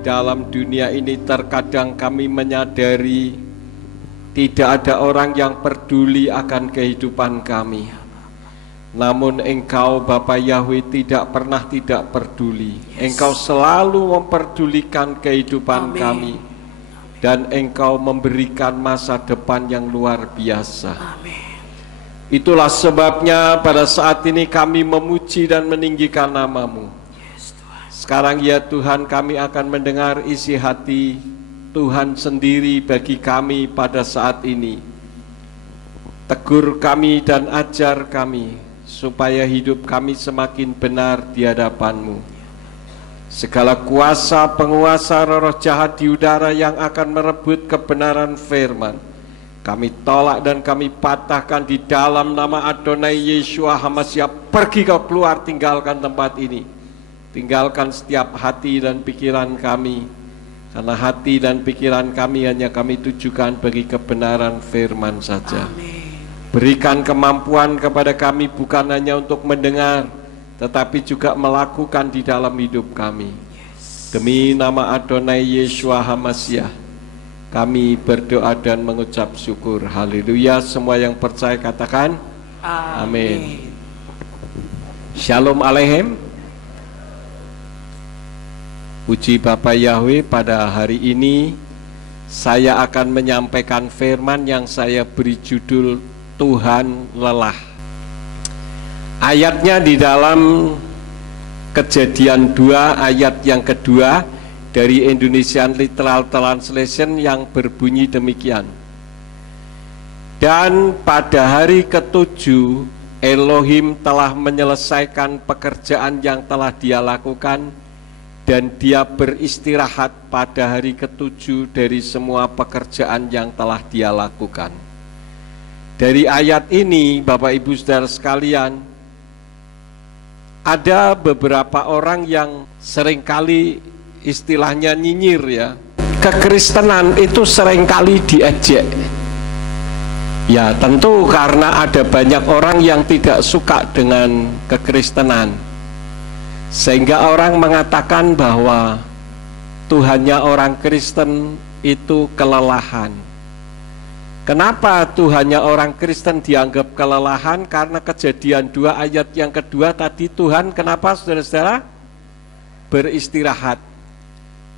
dalam dunia ini terkadang kami menyadari tidak ada orang yang peduli akan kehidupan kami. Namun Engkau Bapa Yahweh tidak pernah tidak peduli. Engkau selalu memperdulikan kehidupan kami. Dan Engkau memberikan masa depan yang luar biasa. Itulah sebabnya pada saat ini kami memuji dan meninggikan nama-Mu. Sekarang ya Tuhan, kami akan mendengar isi hati Tuhan sendiri bagi kami pada saat ini. Tegur kami dan ajar kami, supaya hidup kami semakin benar di hadapan-Mu. Segala kuasa penguasa roh jahat di udara yang akan merebut kebenaran firman, kami tolak dan kami patahkan di dalam nama Adonai Yeshua HaMashiach. Pergi kau keluar, tinggalkan tempat ini. Tinggalkan setiap hati dan pikiran kami, karena hati dan pikiran kami hanya kami tujukan bagi kebenaran firman saja. Berikan kemampuan kepada kami bukan hanya untuk mendengar, tetapi juga melakukan di dalam hidup kami. Demi nama Adonai Yeshua HaMashiach, kami berdoa dan mengucap syukur. Haleluya. Semua yang percaya katakan amin. Shalom Aleichem. Puji Bapa Yahweh, pada hari ini saya akan menyampaikan firman yang saya beri judul Tuhan lelah. Ayatnya di dalam Kejadian 2 ayat yang kedua dari Indonesian Literal Translation yang berbunyi demikian. Dan pada hari ketujuh Elohim telah menyelesaikan pekerjaan yang telah Dia lakukan, dan Dia beristirahat pada hari ketujuh dari semua pekerjaan yang telah Dia lakukan. Dari ayat ini, Bapak Ibu Saudara sekalian, ada beberapa orang yang seringkali istilahnya nyinyir ya. Kekristenan itu seringkali diejek. Ya tentu karena ada banyak orang yang tidak suka dengan kekristenan, sehingga orang mengatakan bahwa Tuhannya orang Kristen itu kelelahan. Kenapa Tuhannya orang Kristen dianggap kelelahan? Karena Kejadian 2 ayat yang kedua tadi, Tuhan kenapa saudara-saudara? Beristirahat.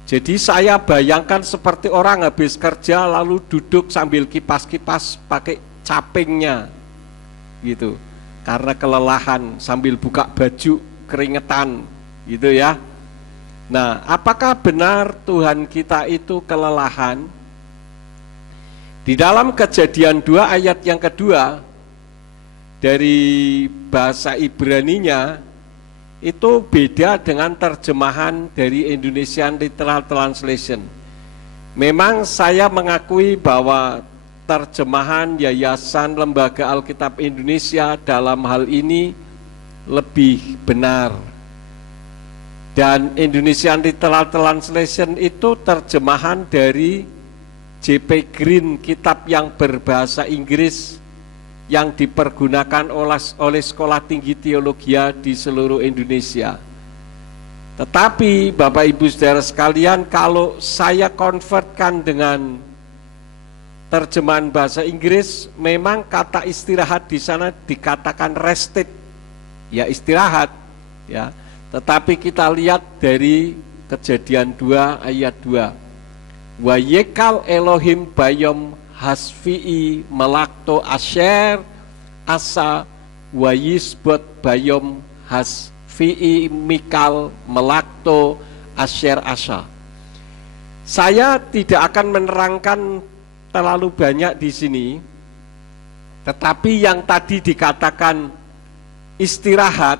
Jadi saya bayangkan seperti orang habis kerja lalu duduk sambil kipas-kipas pakai capingnya gitu, karena kelelahan, sambil buka baju keringetan gitu ya. Nah, apakah benar Tuhan kita itu kelelahan? Di dalam Kejadian 2 ayat yang kedua dari bahasa Ibraninya itu beda dengan terjemahan dari Indonesian Literal Translation. Memang saya mengakui bahwa terjemahan Yayasan Lembaga Alkitab Indonesia dalam hal ini lebih benar, dan Indonesian Literal Translation itu terjemahan dari J.P. Green, kitab yang berbahasa Inggris yang dipergunakan oleh Sekolah Tinggi Teologi di seluruh Indonesia. Tetapi Bapak Ibu Saudara sekalian, kalau saya konvertkan dengan terjemahan bahasa Inggris, memang kata istirahat di sana dikatakan rested, ya istirahat ya. Tetapi kita lihat dari Kejadian 2 ayat 2. Wa yekal Elohim bayom hasfi'i melakto asher asa wa yisbot bayom hasfi'i mikal melakto asher asa. Saya tidak akan menerangkan terlalu banyak di sini, tetapi yang tadi dikatakan istirahat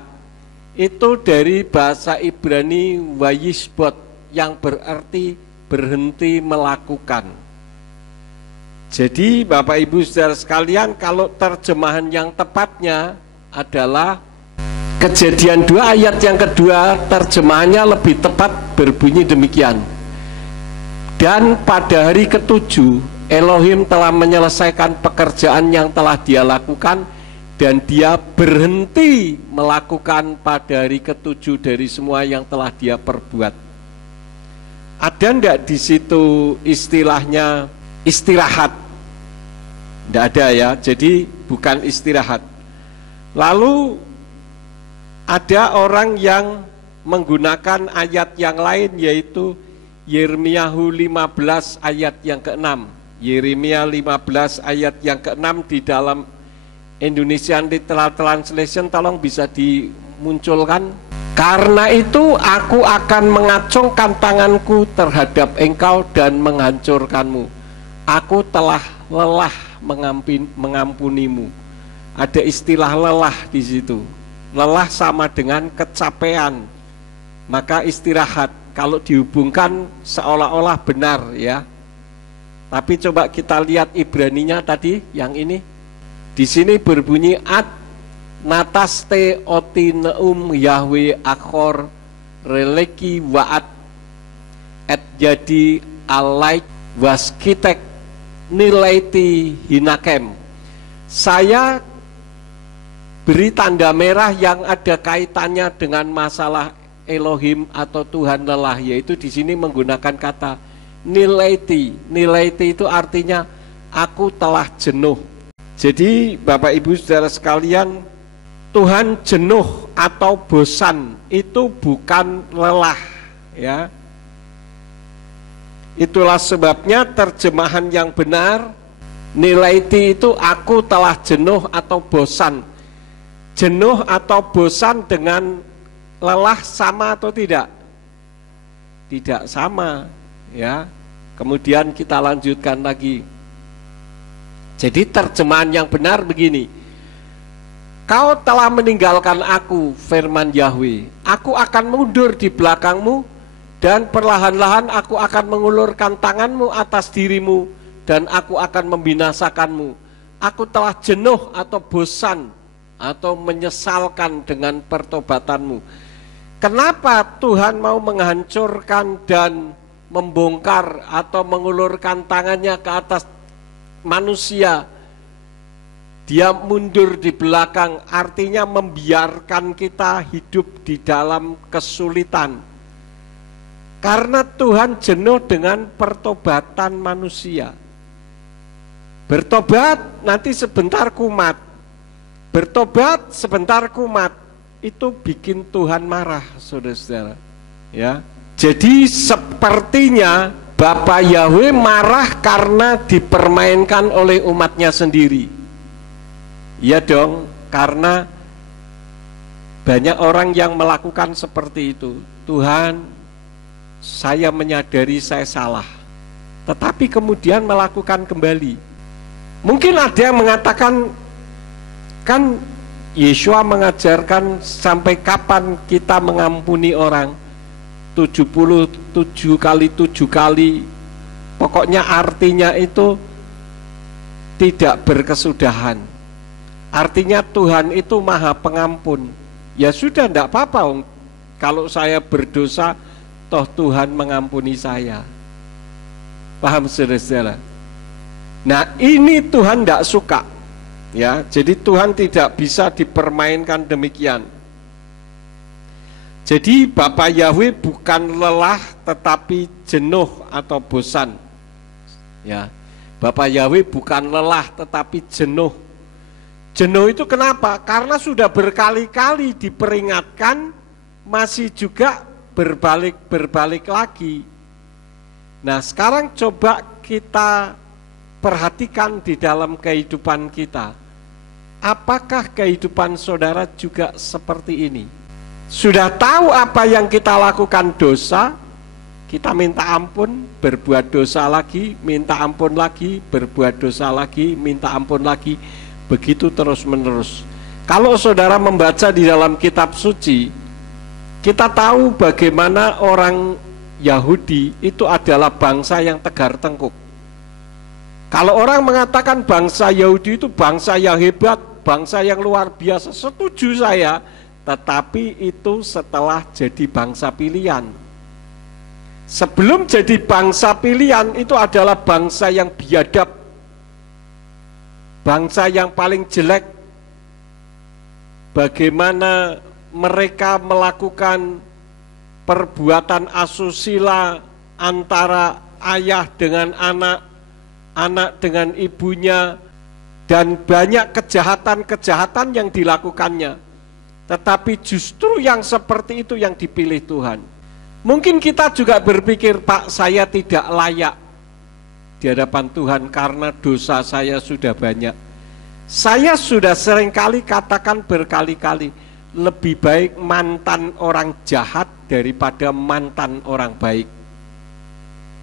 itu dari bahasa Ibrani wayisbot yang berarti berhenti melakukan. Jadi Bapak Ibu Saudara sekalian, kalau terjemahan yang tepatnya adalah Kejadian 2 ayat yang kedua, terjemahannya lebih tepat berbunyi demikian. Dan pada hari ketujuh Elohim telah menyelesaikan pekerjaan yang telah Dia lakukan, dan Dia berhenti melakukan pada hari ketujuh dari semua yang telah Dia perbuat. Ada enggak di situ istilahnya istirahat? Enggak ada ya, jadi bukan istirahat. Lalu ada orang yang menggunakan ayat yang lain, yaitu Yeremia 15 ayat yang ke-6. Yeremia 15 ayat yang ke-6 di dalam Indonesian Literal Translation, tolong bisa dimunculkan. Karena itu aku akan mengacungkan tanganku terhadap engkau dan menghancurkanmu. Aku telah lelah mengampunimu. Ada istilah lelah di situ. Lelah sama dengan kecapean. Maka istirahat kalau dihubungkan seolah-olah benar ya. Tapi coba kita lihat Ibraninya tadi yang ini. Di sini berbunyi at nataste otineum Yahweh akor releki waat et jadi alait waskitek nilaiti hinakem. Saya beri tanda merah yang ada kaitannya dengan masalah Elohim atau Tuhan lelah, yaitu di sini menggunakan kata nilaiti. Nilaiti itu artinya aku telah jenuh. Jadi Bapak Ibu Saudara sekalian, Tuhan jenuh atau bosan itu bukan lelah ya. Itulah sebabnya terjemahan yang benar nilaiti itu aku telah jenuh atau bosan. Jenuh atau bosan dengan lelah sama atau tidak? Tidak sama ya. Kemudian kita lanjutkan lagi. Jadi terjemahan yang benar begini. Kau telah meninggalkan aku, firman Yahweh. Aku akan mundur di belakangmu dan perlahan-lahan aku akan mengulurkan tanganmu atas dirimu dan aku akan membinasakanmu. Aku telah jenuh atau bosan atau menyesalkan dengan pertobatanmu. Kenapa Tuhan mau menghancurkan dan membongkar atau mengulurkan tangannya ke atas manusia? Dia mundur di belakang, artinya membiarkan kita hidup di dalam kesulitan. Karena Tuhan jenuh dengan pertobatan manusia. Bertobat nanti sebentar kumat. Bertobat sebentar kumat. Itu bikin Tuhan marah, saudara-saudara. Ya. Jadi sepertinya Bapa Yahweh marah karena dipermainkan oleh umatnya sendiri. Iya dong, karena banyak orang yang melakukan seperti itu. Tuhan, saya menyadari saya salah, tetapi kemudian melakukan kembali. Mungkin ada yang mengatakan, kan Yesua mengajarkan sampai kapan kita mengampuni orang? 77 kali 7 kali. Pokoknya artinya itu tidak berkesudahan. Artinya Tuhan itu maha pengampun. Ya sudah, tidak apa-apa kalau saya berdosa, toh Tuhan mengampuni saya. Paham saudara-saudara? Nah ini Tuhan tidak suka ya. Jadi Tuhan tidak bisa dipermainkan demikian. Jadi Bapa Yahweh bukan lelah tetapi jenuh atau bosan ya. Bapa Yahweh bukan lelah tetapi jenuh. Jenuh itu kenapa? Karena sudah berkali-kali diperingatkan, masih juga berbalik lagi. Nah sekarang coba kita perhatikan di dalam kehidupan kita. Apakah kehidupan saudara juga seperti ini? Sudah tahu apa yang kita lakukan dosa, kita minta ampun, berbuat dosa lagi, minta ampun lagi, berbuat dosa lagi, minta ampun lagi. Begitu terus menerus. Kalau saudara membaca di dalam kitab suci, kita tahu bagaimana orang Yahudi itu adalah bangsa yang tegar tengkuk. Kalau orang mengatakan bangsa Yahudi itu bangsa yang hebat, bangsa yang luar biasa, setuju saya. Tetapi itu setelah jadi bangsa pilihan. Sebelum jadi bangsa pilihan itu adalah bangsa yang biadab, bangsa yang paling jelek. Bagaimana mereka melakukan perbuatan asusila, antara ayah dengan anak, anak dengan ibunya, dan banyak kejahatan-kejahatan yang dilakukannya. Tetapi justru yang seperti itu yang dipilih Tuhan. Mungkin kita juga berpikir, Pak, saya tidak layak di hadapan Tuhan karena dosa saya sudah banyak. Saya sudah seringkali katakan berkali-kali, lebih baik mantan orang jahat daripada mantan orang baik.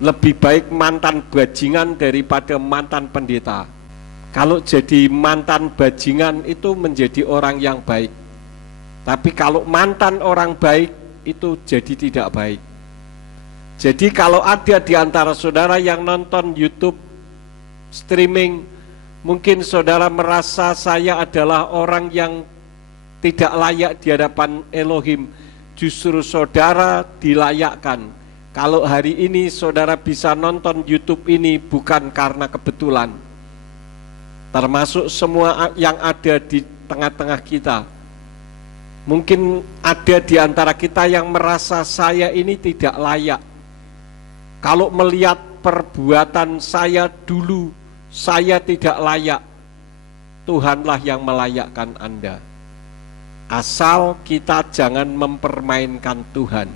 Lebih baik mantan bajingan daripada mantan pendeta. Kalau jadi mantan bajingan itu menjadi orang yang baik. Tapi kalau mantan orang baik itu jadi tidak baik. Jadi kalau ada di antara saudara yang nonton YouTube streaming, mungkin saudara merasa saya adalah orang yang tidak layak di hadapan Elohim. Justru saudara dilayakkan. Kalau hari ini saudara bisa nonton YouTube ini bukan karena kebetulan. Termasuk semua yang ada di tengah-tengah kita. Mungkin ada di antara kita yang merasa saya ini tidak layak. Kalau melihat perbuatan saya dulu, saya tidak layak. Tuhanlah yang melayakkan Anda. Asal kita jangan mempermainkan Tuhan.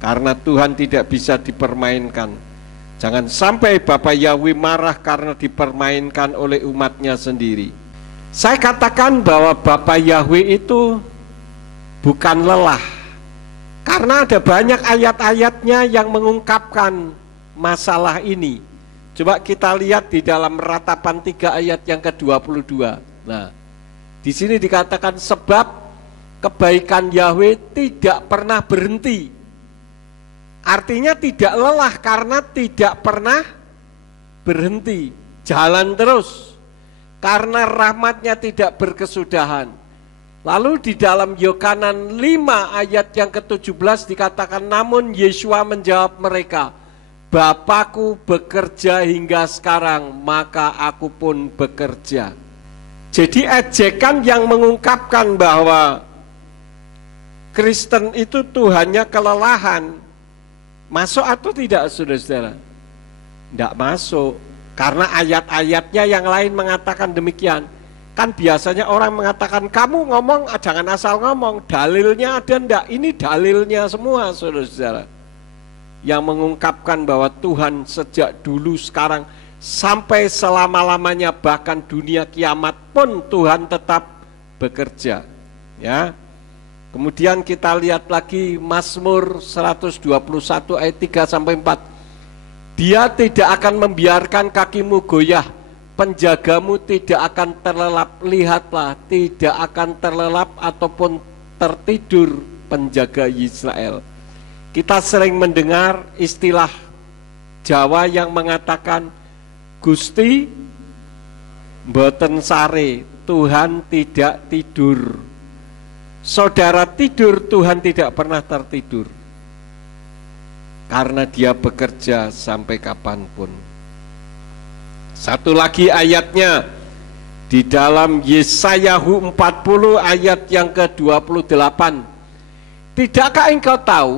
Karena Tuhan tidak bisa dipermainkan. Jangan sampai Bapak Yahweh marah karena dipermainkan oleh umatnya sendiri. Saya katakan bahwa Bapak Yahweh itu bukan lelah. Karena ada banyak ayat-ayatnya yang mengungkapkan masalah ini. Coba kita lihat di dalam Ratapan 3 ayat yang ke-22. Nah, di sini dikatakan sebab kebaikan Yahweh tidak pernah berhenti. Artinya tidak lelah karena tidak pernah berhenti. Jalan terus. Karena rahmatnya tidak berkesudahan. Lalu di dalam Yohanan 5 ayat yang ke-17 dikatakan, namun Yesua menjawab mereka, Bapakku bekerja hingga sekarang, maka aku pun bekerja. Jadi ejekan yang mengungkapkan bahwa Kristen itu Tuhannya kelelahan, masuk atau tidak, saudara-saudara? Tidak masuk, karena ayat-ayatnya yang lain mengatakan demikian. Kan biasanya orang mengatakan, kamu ngomong jangan asal ngomong, dalilnya ada enggak? Ini dalilnya semua, saudara-saudara, yang mengungkapkan bahwa Tuhan sejak dulu, sekarang, sampai selama-lamanya, bahkan dunia kiamat pun Tuhan tetap bekerja. Ya. Kemudian kita lihat lagi Mazmur 121 ayat 3-4. Dia tidak akan membiarkan kakimu goyah, penjagamu tidak akan terlelap. Lihatlah, tidak akan terlelap ataupun tertidur penjaga Israel. Kita sering mendengar istilah Jawa yang mengatakan Gusti mboten sare, Tuhan tidak tidur. Saudara tidur, Tuhan tidak pernah tertidur. Karena Dia bekerja sampai kapanpun. Satu lagi ayatnya di dalam Yesaya 40 ayat yang ke-28. Tidakkah engkau tahu,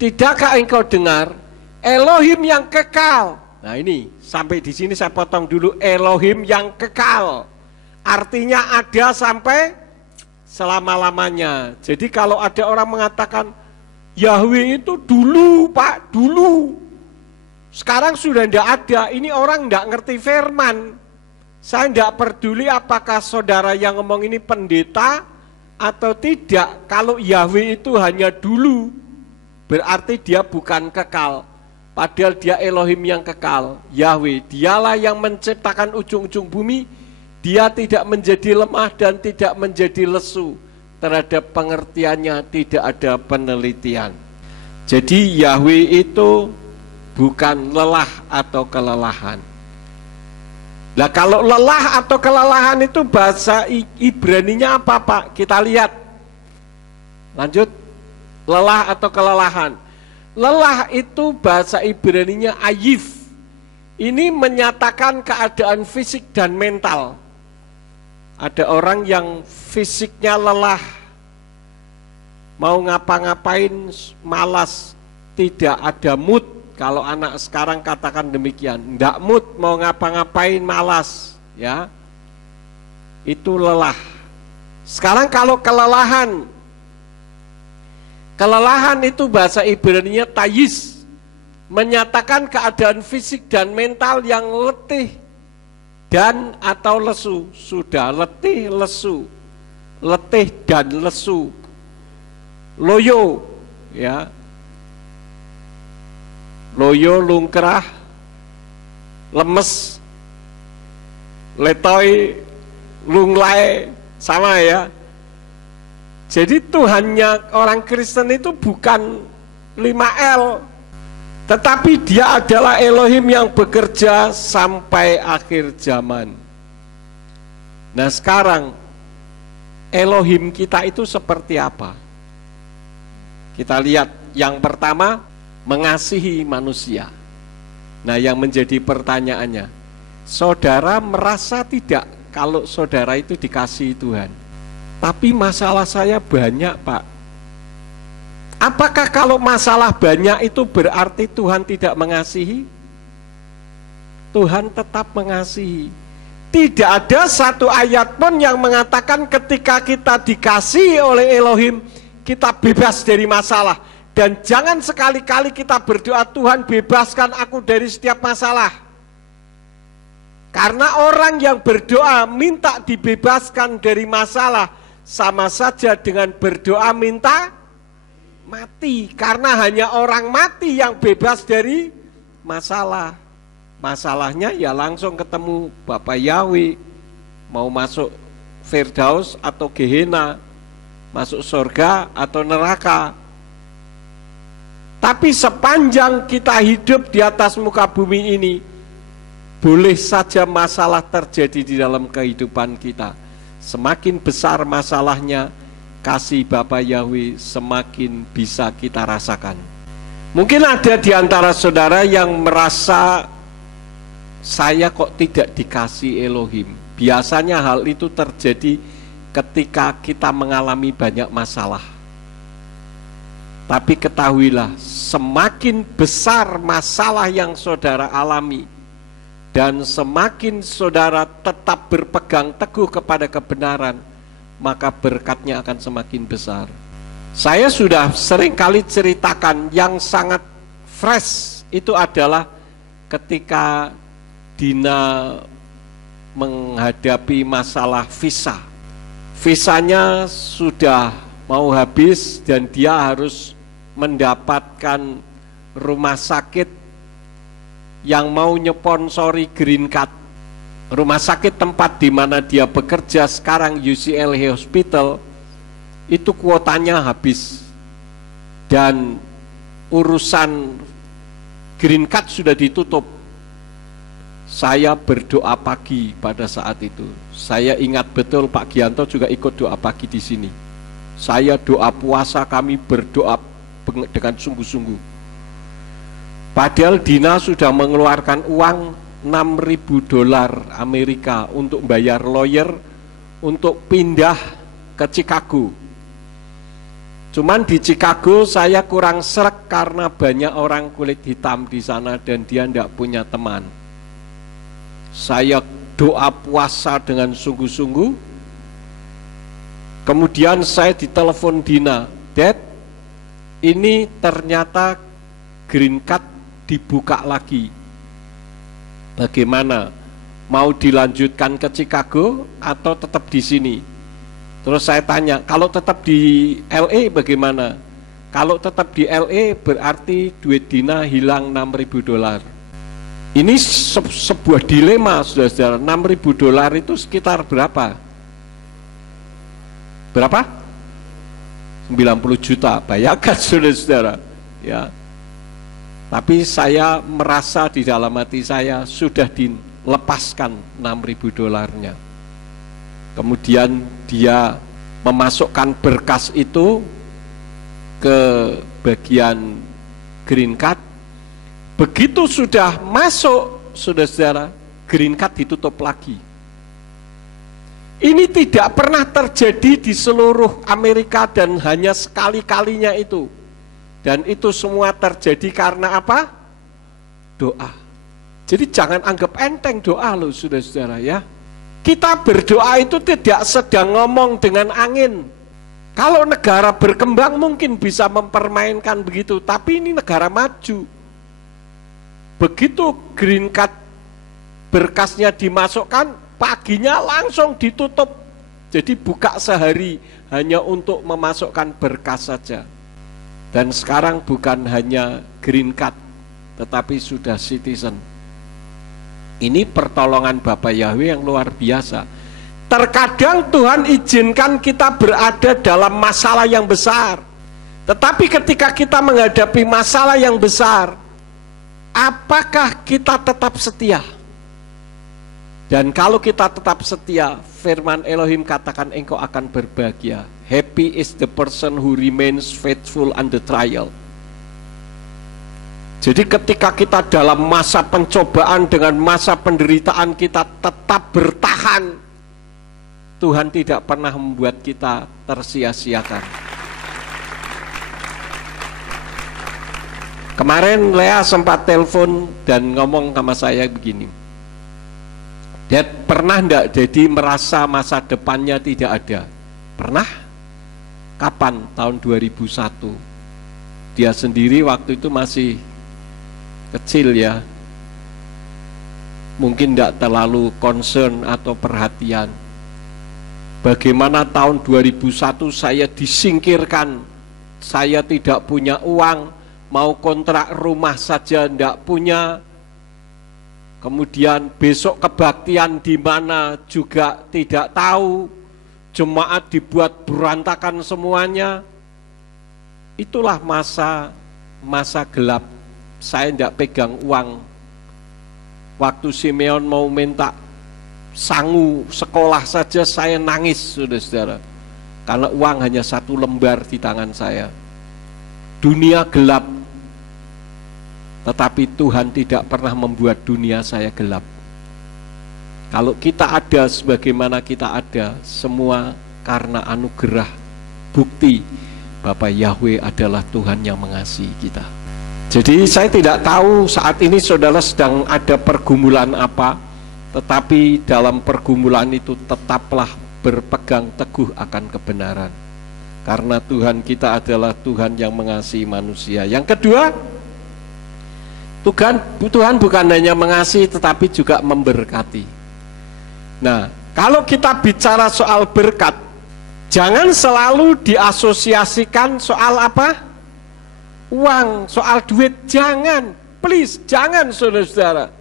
tidakkah engkau dengar, Elohim yang kekal. Nah ini, sampai di sini saya potong dulu, Elohim yang kekal. Artinya ada sampai selama-lamanya. Jadi kalau ada orang mengatakan, Yahweh itu dulu Pak, dulu. Sekarang sudah tidak ada, ini orang tidak ngerti firman. Saya tidak peduli apakah saudara yang ngomong ini pendeta atau tidak. Kalau Yahweh itu hanya dulu, berarti dia bukan kekal. Padahal dia Elohim yang kekal. Yahweh, dialah yang menciptakan ujung-ujung bumi. Dia tidak menjadi lemah dan tidak menjadi lesu. Terhadap pengertiannya tidak ada penelitian. Jadi Yahweh itu bukan lelah atau kelelahan. Nah kalau lelah atau kelelahan itu bahasa Ibraninya apa Pak? Kita lihat. Lanjut. Lelah atau kelelahan. Lelah itu bahasa Ibraninya ayif. Ini menyatakan keadaan fisik dan mental. Ada orang yang fisiknya lelah, mau ngapa-ngapain malas, tidak ada mood kalau anak sekarang katakan demikian, ndak mood mau ngapa-ngapain, malas, ya. Itu lelah. Sekarang kalau kelelahan itu bahasa Ibrani-nya tayis, menyatakan keadaan fisik dan mental yang letih dan atau lesu. Sudah letih, lesu, letih dan lesu, loyo, ya, loyo, lungkrah, lemes, letoi, lunglai, sama ya. Jadi Tuhannya orang Kristen itu bukan 5L, tetapi dia adalah Elohim yang bekerja sampai akhir zaman. Nah sekarang Elohim kita itu seperti apa? Kita lihat yang pertama, mengasihi manusia. Nah yang menjadi pertanyaannya, saudara merasa tidak kalau saudara itu dikasihi Tuhan? Tapi masalah saya banyak, Pak. Apakah kalau masalah banyak itu berarti Tuhan tidak mengasihi? Tuhan tetap mengasihi. Tidak ada satu ayat pun yang mengatakan ketika kita dikasihi oleh Elohim, kita bebas dari masalah. Dan jangan sekali-kali kita berdoa, Tuhan bebaskan aku dari setiap masalah. Karena orang yang berdoa minta dibebaskan dari masalah sama saja dengan berdoa minta mati. Karena hanya orang mati yang bebas dari masalah. Masalahnya ya langsung ketemu Bapak Yahweh, mau masuk Firdaus atau Gehenna, masuk surga atau neraka. Tapi sepanjang kita hidup di atas muka bumi ini, boleh saja masalah terjadi di dalam kehidupan kita. Semakin besar masalahnya, kasih Bapa Yahweh semakin bisa kita rasakan. Mungkin ada di antara saudara yang merasa, saya kok tidak dikasih Elohim. Biasanya hal itu terjadi ketika kita mengalami banyak masalah. Tapi ketahuilah, semakin besar masalah yang saudara alami, dan semakin saudara tetap berpegang teguh kepada kebenaran, maka berkatnya akan semakin besar. Saya sudah sering kali ceritakan yang sangat fresh itu adalah ketika Dina menghadapi masalah visa. Visanya sudah mau habis dan dia harus mendapatkan rumah sakit yang mau nyponsori green card. Rumah sakit tempat di mana dia bekerja sekarang, UCLA Hospital, itu kuotanya habis dan urusan green card sudah ditutup. Saya berdoa pagi pada saat itu. Saya ingat betul Pak Gianto juga ikut doa pagi di sini. Saya doa puasa, kami berdoa dengan sungguh-sungguh. Padahal Dina sudah mengeluarkan uang $6.000 Amerika untuk bayar lawyer untuk pindah ke Chicago. Cuman di Chicago saya kurang srek karena banyak orang kulit hitam di sana dan dia tidak punya teman. Saya doa puasa dengan sungguh-sungguh. Kemudian saya ditelepon Dina, Dad, ini ternyata green card dibuka lagi. Bagaimana? Mau dilanjutkan ke Chicago atau tetap di sini? Terus saya tanya, kalau tetap di LA bagaimana? Kalau tetap di LA berarti duit Dina hilang $6.000. Ini sebuah dilema, saudara-saudara. $6.000 itu sekitar berapa? Berapa? 90 juta. Bayangkan, saudara-saudara. Ya. Tapi saya merasa di dalam hati saya sudah dilepaskan $6.000-nya. Kemudian dia memasukkan berkas itu ke bagian green card. Begitu sudah masuk, saudara-saudara, green card ditutup lagi. Ini tidak pernah terjadi di seluruh Amerika dan hanya sekali-kalinya itu. Dan itu semua terjadi karena apa? doa. Jadi jangan anggap enteng doa loh saudara-saudara ya. Kita berdoa itu tidak sedang ngomong dengan angin. Kalau negara berkembang mungkin bisa mempermainkan begitu, tapi ini negara maju. Begitu green card berkasnya dimasukkan, paginya langsung ditutup. Jadi buka sehari hanya untuk memasukkan berkas saja. Dan sekarang bukan hanya green card, tetapi sudah citizen. Ini pertolongan Bapa Yahweh yang luar biasa. Terkadang Tuhan izinkan kita berada dalam masalah yang besar. Tetapi ketika kita menghadapi masalah yang besar, apakah kita tetap setia? Dan kalau kita tetap setia, firman Elohim katakan engkau akan berbahagia. Happy is the person who remains faithful under trial. Jadi ketika kita dalam masa pencobaan dengan masa penderitaan, kita tetap bertahan. Tuhan tidak pernah membuat kita tersia-siakan. Kemarin Lea sempat telepon dan ngomong sama saya begini, Dad, pernah enggak jadi merasa masa depannya tidak ada? Pernah? Kapan? Tahun 2001. Dia sendiri waktu itu masih kecil ya, mungkin enggak terlalu concern atau perhatian. Bagaimana tahun 2001 saya disingkirkan, saya tidak punya uang, mau kontrak rumah saja enggak punya. Kemudian besok kebaktian di mana juga tidak tahu, jemaat dibuat berantakan semuanya. Itulah masa gelap. Saya tidak pegang uang. Waktu Simeon mau minta sangu sekolah saja saya nangis, saudara-saudara, karena uang hanya 1 lembar di tangan saya. Dunia gelap. Tetapi Tuhan tidak pernah membuat dunia saya gelap. Kalau kita ada sebagaimana kita ada, semua karena anugerah. Bukti Bapa Yahweh adalah Tuhan yang mengasihi kita. Jadi saya tidak tahu saat ini saudara sedang ada pergumulan apa, tetapi dalam pergumulan itu tetaplah berpegang teguh akan kebenaran. Karena Tuhan kita adalah Tuhan yang mengasihi manusia. Yang kedua, Tuhan bukan hanya mengasihi tetapi juga memberkati. Nah, kalau kita bicara soal berkat, jangan selalu diasosiasikan soal apa? Uang, soal duit, jangan. Please, jangan saudara-saudara.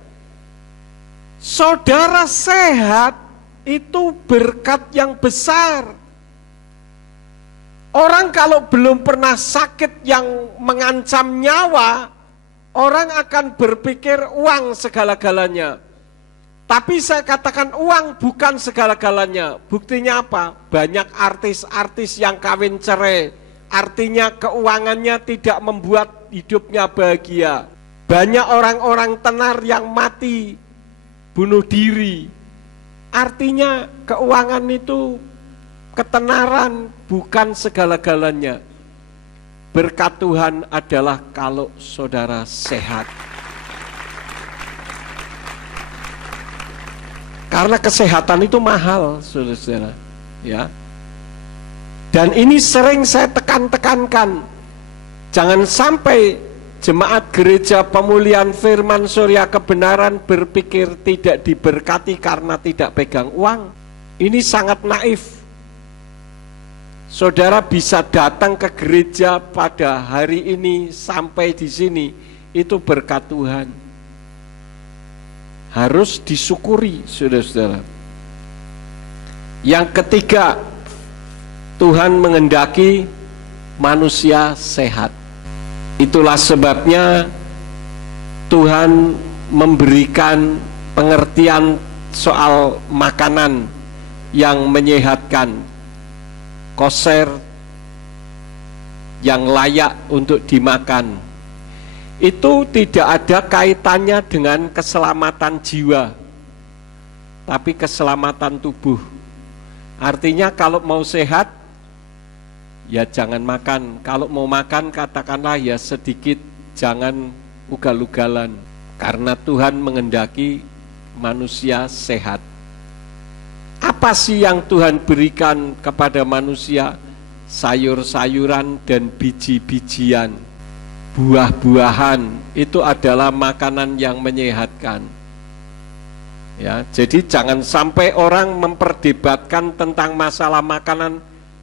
Saudara sehat itu berkat yang besar. Orang kalau belum pernah sakit yang mengancam nyawa, orang akan berpikir uang segala-galanya. Tapi saya katakan uang bukan segala-galanya. Buktinya apa? Banyak artis-artis yang kawin cerai. Artinya keuangannya tidak membuat hidupnya bahagia. Banyak orang-orang tenar yang mati, bunuh diri. Artinya keuangan itu, ketenaran bukan segala-galanya. Berkat Tuhan adalah kalau saudara sehat. Karena kesehatan itu mahal, saudara-saudara, ya. Dan ini sering saya tekankan, jangan sampai jemaat gereja pemulihan firman Surya kebenaran berpikir tidak diberkati karena tidak pegang uang. Ini sangat naif. Saudara bisa datang ke gereja pada hari ini sampai di sini, itu berkat Tuhan. Harus disyukuri, saudara-saudara. Yang ketiga, Tuhan menghendaki manusia sehat. Itulah sebabnya Tuhan memberikan pengertian soal makanan yang menyehatkan, kosher, yang layak untuk dimakan. Itu tidak ada kaitannya dengan keselamatan jiwa, tapi keselamatan tubuh. Artinya kalau mau sehat, ya jangan makan. Kalau mau makan, katakanlah ya sedikit, jangan ugal-ugalan. Karena Tuhan menghendaki manusia sehat. Apa sih yang Tuhan berikan kepada manusia? Sayur-sayuran dan biji-bijian, buah-buahan, itu adalah makanan yang menyehatkan. Ya, jadi jangan sampai orang memperdebatkan tentang masalah makanan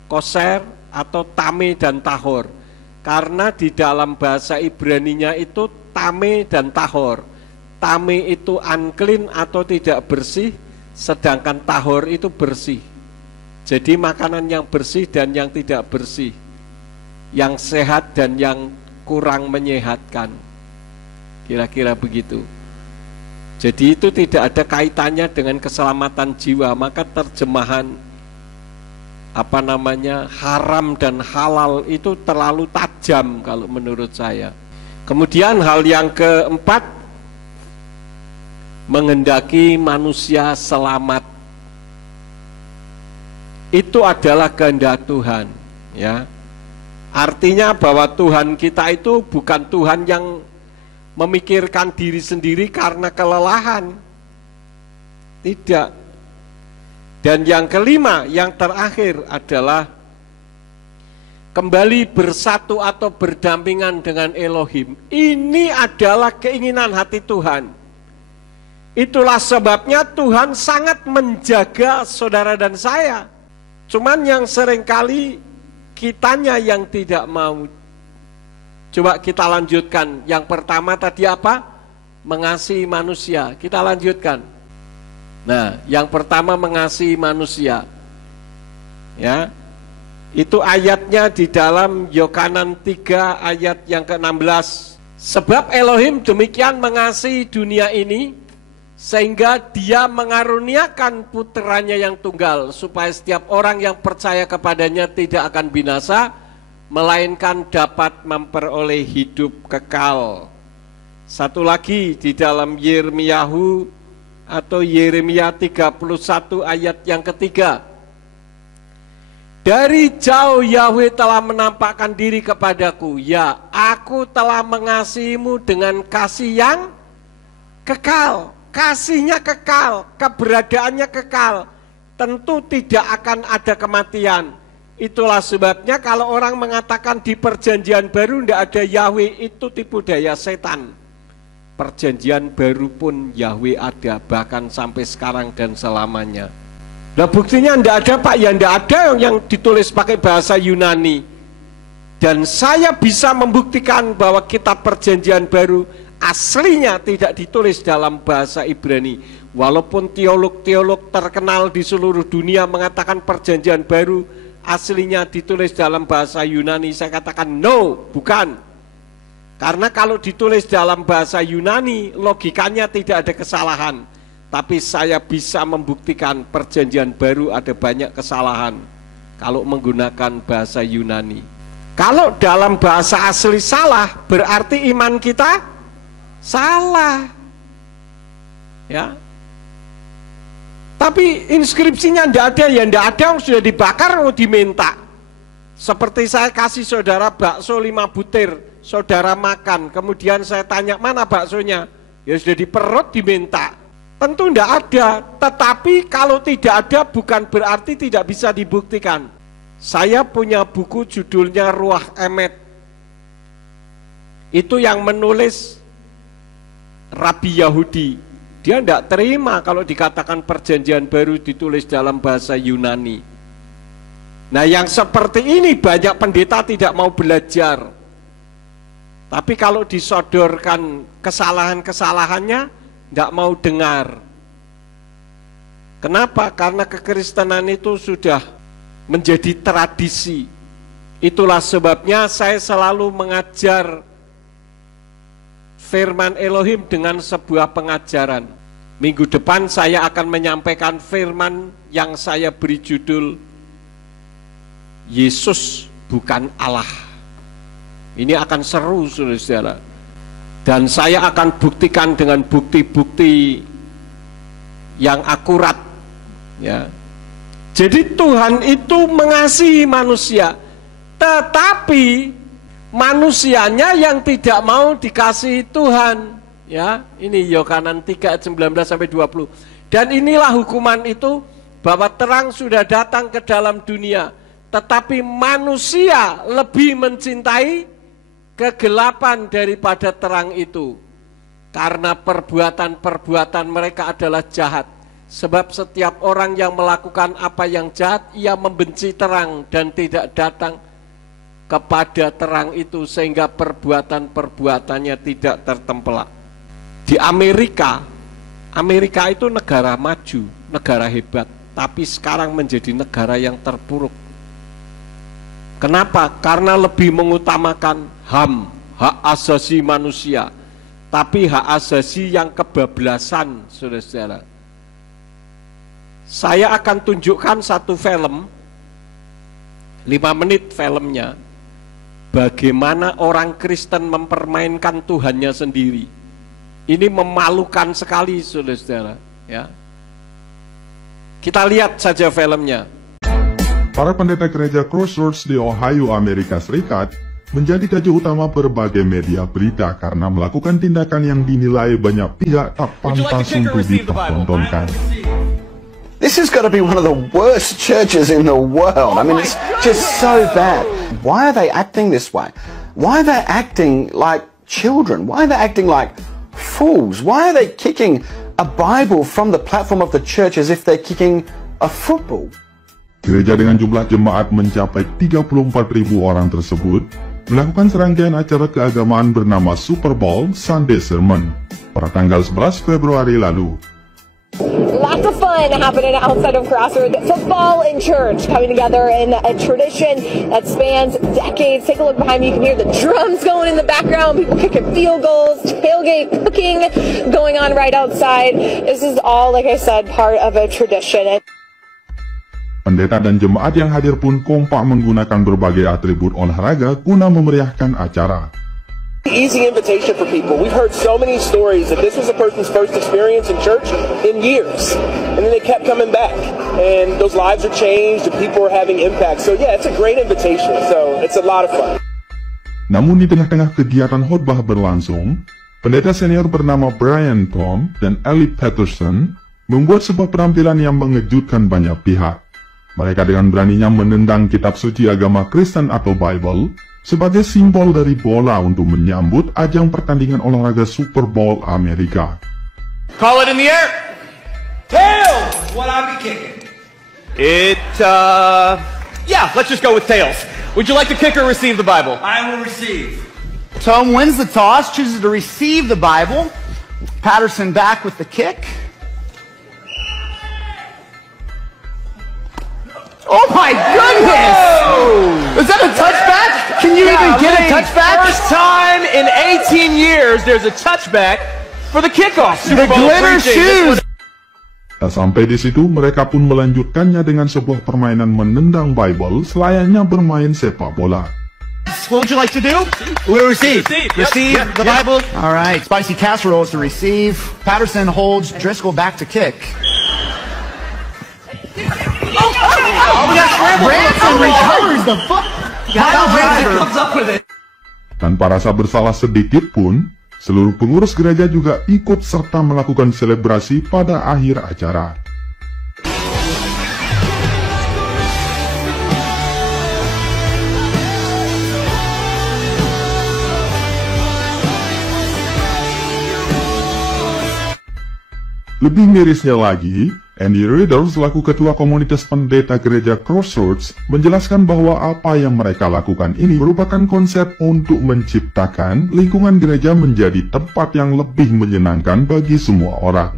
koser atau tame dan tahor. Karena di dalam bahasa Ibraninya itu tame dan tahor. Tame itu unclean atau tidak bersih, sedangkan tahor itu bersih. Jadi makanan yang bersih dan yang tidak bersih, yang sehat dan yang kurang menyehatkan, kira-kira begitu. Jadi itu tidak ada kaitannya dengan keselamatan jiwa. Maka terjemahan haram dan halal itu terlalu tajam kalau menurut saya. Kemudian hal yang keempat, menghendaki manusia selamat. Itu adalah kehendak Tuhan, ya. Artinya bahwa Tuhan kita itu bukan Tuhan yang memikirkan diri sendiri karena kelelahan. Tidak. Dan yang kelima, yang terakhir adalah kembali bersatu atau berdampingan dengan Elohim. Ini adalah keinginan hati Tuhan. Itulah sebabnya Tuhan sangat menjaga saudara dan saya. Cuman yang seringkali kitanya yang tidak mau. Coba kita lanjutkan. Yang pertama tadi apa? Mengasihi manusia. Kita lanjutkan. Nah, yang pertama mengasihi manusia. Ya. Itu ayatnya di dalam Yohanan 3 ayat yang ke-16. Sebab Elohim demikian mengasihi dunia ini, sehingga dia mengaruniakan putranya yang tunggal, supaya setiap orang yang percaya kepadanya tidak akan binasa, melainkan dapat memperoleh hidup kekal. Satu lagi di dalam Yeremia 31 ayat yang ketiga. Dari jauh Yahweh telah menampakkan diri kepadaku, ya, aku telah mengasihimu dengan kasih yang kekal. Kasihnya kekal, keberadaannya kekal, tentu tidak akan ada kematian. Itulah sebabnya kalau orang mengatakan di perjanjian baru tidak ada Yahweh, itu tipu daya setan. Perjanjian baru pun Yahweh ada, bahkan sampai sekarang dan selamanya. Nah buktinya tidak ada Pak, ya tidak ada yang ditulis pakai bahasa Yunani. Dan saya bisa membuktikan bahwa kitab perjanjian baru aslinya tidak ditulis dalam bahasa Ibrani. Walaupun teolog-teolog terkenal di seluruh dunia mengatakan perjanjian baru aslinya ditulis dalam bahasa Yunani, saya katakan no, bukan. Karena kalau ditulis dalam bahasa Yunani, logikanya tidak ada kesalahan. Tapi saya bisa membuktikan perjanjian baru ada banyak kesalahan kalau menggunakan bahasa Yunani. Kalau dalam bahasa asli salah, berarti iman kita salah, ya. Tapi inskripsinya tidak ada, ya tidak ada, sudah dibakar mau diminta. Seperti saya kasih saudara bakso 5 butir, saudara makan, kemudian saya tanya mana baksonya, ya sudah di perut diminta. Tentu tidak ada. Tetapi kalau tidak ada bukan berarti tidak bisa dibuktikan. Saya punya buku judulnya Ruach Emet. Itu yang menulis Rabi Yahudi. Dia tidak terima kalau dikatakan perjanjian baru ditulis dalam bahasa Yunani. Nah yang seperti ini banyak pendeta tidak mau belajar. Tapi kalau disodorkan kesalahan-kesalahannya, tidak mau dengar. Kenapa? Karena kekristenan itu sudah menjadi tradisi. Itulah sebabnya saya selalu mengajar firman Elohim dengan sebuah pengajaran. Minggu depan saya akan menyampaikan firman yang saya beri judul Yesus bukan Allah. Ini akan seru saudara-saudara. Dan saya akan buktikan dengan bukti-bukti yang akurat, ya. Jadi Tuhan itu mengasihi manusia, tetapi manusianya yang tidak mau dikasihi Tuhan, Ya, ini Yohanan 3 ayat 19 sampai 20. Dan inilah hukuman itu, bahwa terang sudah datang ke dalam dunia, tetapi manusia lebih mencintai kegelapan daripada terang itu, karena perbuatan-perbuatan mereka adalah jahat. Sebab setiap orang yang melakukan apa yang jahat, ia membenci terang dan tidak datang kepada terang itu, sehingga perbuatan-perbuatannya tidak tertempelak. Di Amerika itu negara maju, negara hebat, tapi sekarang menjadi negara yang terpuruk. Kenapa? Karena lebih mengutamakan HAM, hak asasi manusia, tapi hak asasi yang kebablasan, saudara-saudara. Saya akan tunjukkan satu film, 5 menit filmnya, bagaimana orang Kristen mempermainkan Tuhannya sendiri. Ini memalukan sekali, saudara-saudara. Ya. Kita lihat saja filmnya. Para pendeta gereja Crossroads di Ohio, Amerika Serikat, menjadi tajuk utama berbagai media berita karena melakukan tindakan yang dinilai banyak pihak tak pantas untuk dipertontonkan. This has got to be one of the worst churches in the world. I mean, it's just so bad. Why are they acting this way? Why are they acting like children? Why are they acting like fools? Why are they kicking a Bible from the platform of the church as if they're kicking a football? Gereja dengan jumlah jemaat mencapai 34.000 orang tersebut melakukan serangkaian acara keagamaan bernama Super Bowl Sunday Sermon pada tanggal 11 Februari lalu. Lots of fun happening outside of Crossroads. Football and church coming together in a tradition that spans decades. Take a look behind me. You can hear the drums going in the background, people kicking field goals, tailgate cooking going on right outside. This is all, like I said, part of a tradition. Pendeta dan jemaat yang hadir pun kompak menggunakan berbagai atribut olahraga guna memeriahkan acara. Easy invitation for people. We've heard so many stories that this was a person's first experience in church in years, and then they kept coming back, and those lives are changed, and people are having impact. So yeah, it's a great invitation. So it's a lot of fun. Namun di tengah-tengah kegiatan khotbah berlangsung, pendeta senior bernama Brian Tom dan Ellie Patterson membuat sebuah penampilan yang mengejutkan banyak pihak. Mereka dengan beraninya menendang kitab suci agama Kristen atau Bible sebagai simbol dari bola untuk menyambut ajang pertandingan olahraga Super Bowl Amerika. Call it in the air. Tails! What I be kicking? Yeah, let's just go with tails. Would you like to kick or receive the Bible? I will receive. Tom wins the toss, chooses to receive the Bible. Patterson back with the kick. Oh my goodness! Whoa. Is that a touchback? Can you even get a touchback? First time in 18 years there's a touchback for the kickoff. The glitter shoes! Tak sampai di situ, mereka pun melanjutkannya dengan sebuah permainan menendang Bible selayaknya bermain sepak bola. What would you like to do? We'll receive. Receive the Bible. All right, spicy casserole is to receive. Patterson holds Driscoll back to kick. Branson recovers the foot. Comes up with it. Tanpa rasa bersalah sedikit pun, seluruh pengurus gereja juga ikut serta melakukan selebrasi pada akhir acara. Lebih mirisnya lagi, Andy Reader selaku ketua komunitas pendeta gereja Crossroads menjelaskan bahwa apa yang mereka lakukan ini merupakan konsep untuk menciptakan lingkungan gereja menjadi tempat yang lebih menyenangkan bagi semua orang.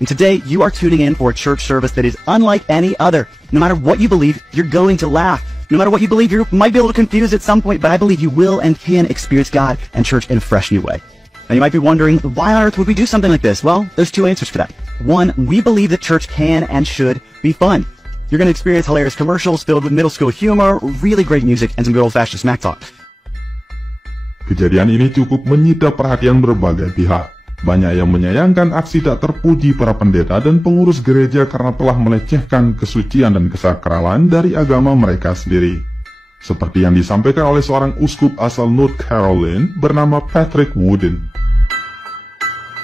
And today, you are tuning in for a church service that is unlike any other. No matter what you believe, you're going to laugh. No matter what you believe, you might be a little confused at some point, but I believe you will and can experience God and church in a fresh new way. Now you might be wondering, why on earth would we do something like this? Well, there's two answers for that. One, we believe that church can and should be fun. You're going to experience hilarious commercials filled with middle school humor, really great music, and some good old-fashioned smack talk. Kejadian ini cukup menyita perhatian berbagai pihak. Banyak yang menyayangkan aksi tak terpuji para pendeta dan pengurus gereja karena telah melecehkan kesucian dan kesakralan dari agama mereka sendiri. Seperti yang disampaikan oleh seorang uskup asal North Carolina bernama Patrick Wooden.